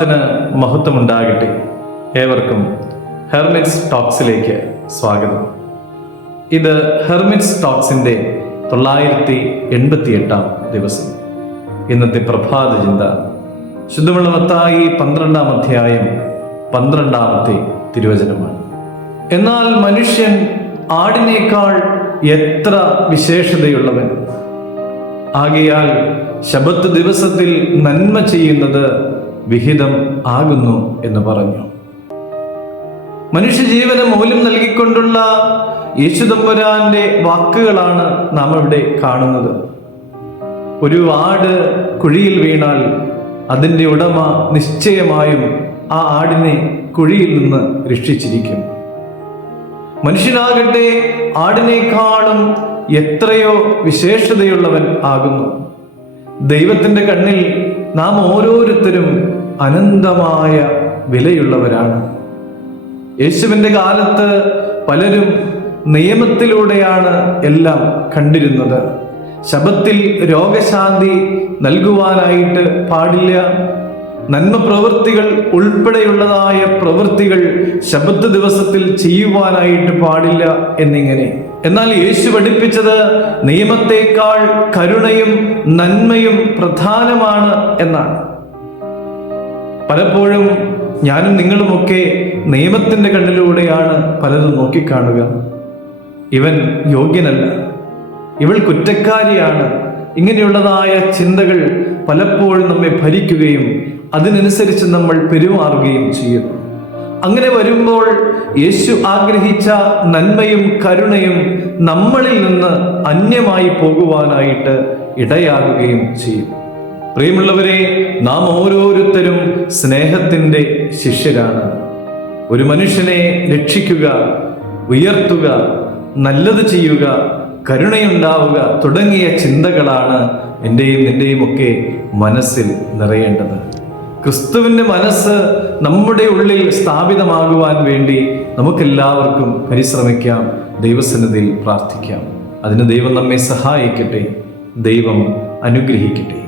ദൈവനാമത്തിന് മഹത്വമുണ്ടാകട്ടെ. ഏവർക്കും ഹെർമിറ്റ്സ് ടോക്സിലേക്ക് സ്വാഗതം. ഇത് ഹെർമിറ്റ്സ് ടോക്സിൻ്റെ 988 ദിവസം. ഇന്നത്തെ പ്രഭാത ചിന്ത ശുദ്ധമുള്ള മത്തായി 12-ാം അധ്യായം 12-ാമത്തെ തിരുവചനമാണ്. എന്നാൽ മനുഷ്യൻ ആടിനേക്കാൾ എത്ര വിശേഷതയുള്ളവൻ! ആകയാൽ ശബത്ത് ദിവസത്തിൽ നന്മ ചെയ്യുന്നത് വിഹിതം ആകുന്നു എന്ന് പറഞ്ഞു. മനുഷ്യജീവന് മൂല്യം നൽകിക്കൊണ്ടുള്ള യേശുദമ്പുരാന്റെ വാക്കുകളാണ് നാം ഇവിടെ കാണുന്നത്. ഒരു ആട് കുഴിയിൽ വീണാൽ അതിൻ്റെ ഉടമ നിശ്ചയമായും ആ ആടിനെ കുഴിയിൽ നിന്ന് രക്ഷിച്ചിരിക്കും. മനുഷ്യനാകട്ടെ ആടിനേക്കാളും എത്രയോ വിശേഷതയുള്ളവൻ ആകുന്നു. ദൈവത്തിൻ്റെ കണ്ണിൽ നാം ഓരോരുത്തരും അനന്തമായ വിലയുള്ളവരാണ്. യേശുവിൻ്റെ കാലത്ത് പലരും നിയമത്തിലൂടെയാണ് എല്ലാം കണ്ടിരുന്നത്. ശബത്തിൽ രോഗശാന്തി നൽകുവാനായിട്ട് പാടില്ല, നന്മ പ്രവൃത്തികൾ ഉൾപ്പെടെയുള്ളതായ പ്രവൃത്തികൾ ശബത്ത് ദിവസത്തിൽ ചെയ്യുവാനായിട്ട് പാടില്ല എന്നിങ്ങനെ. എന്നാൽ യേശു പഠിപ്പിച്ചത് നിയമത്തേക്കാൾ കരുണയും നന്മയും പ്രധാനമാണ് എന്നാണ്. പലപ്പോഴും ഞാനും നിങ്ങളുമൊക്കെ നിയമത്തിൻ്റെ കണ്ണിലൂടെയാണ് പലതും നോക്കിക്കാണുക. ഇവൻ യോഗ്യനല്ല, ഇവൾ കുറ്റക്കാരിയാണ്, ഇങ്ങനെയുള്ളതായ ചിന്തകൾ പലപ്പോഴും നമ്മെ ഭരിക്കുകയും അതിനനുസരിച്ച് നമ്മൾ പെരുമാറുകയും ചെയ്യുന്നു. അങ്ങനെ വരുമ്പോൾ യേശു ആഗ്രഹിച്ച നന്മയും കരുണയും നമ്മളിൽ നിന്ന് അന്യമായി പോകുവാനായിട്ട് ഇടയാകുകയും ചെയ്യും. പ്രിയമുള്ളവരെ, നാം ഓരോരുത്തരും സ്നേഹത്തിൻ്റെ ശിഷ്യരാണ്. ഒരു മനുഷ്യനെ രക്ഷിക്കുക, ഉയർത്തുക, നല്ലത് ചെയ്യുക, കരുണയുണ്ടാവുക തുടങ്ങിയ ചിന്തകളാണ് എൻ്റെയും നിൻ്റെയും ഒക്കെ മനസ്സിൽ നിറയേണ്ടത്. ക്രിസ്തുവിൻ്റെ മനസ്സ് നമ്മുടെ ഉള്ളിൽ സ്ഥാപിതമാകുവാൻ വേണ്ടി നമുക്കെല്ലാവർക്കും പരിശ്രമിക്കാം, ദൈവസന്നിധിയിൽ പ്രാർത്ഥിക്കാം. അതിന് ദൈവം നമ്മെ സഹായിക്കട്ടെ. ദൈവം അനുഗ്രഹിക്കട്ടെ.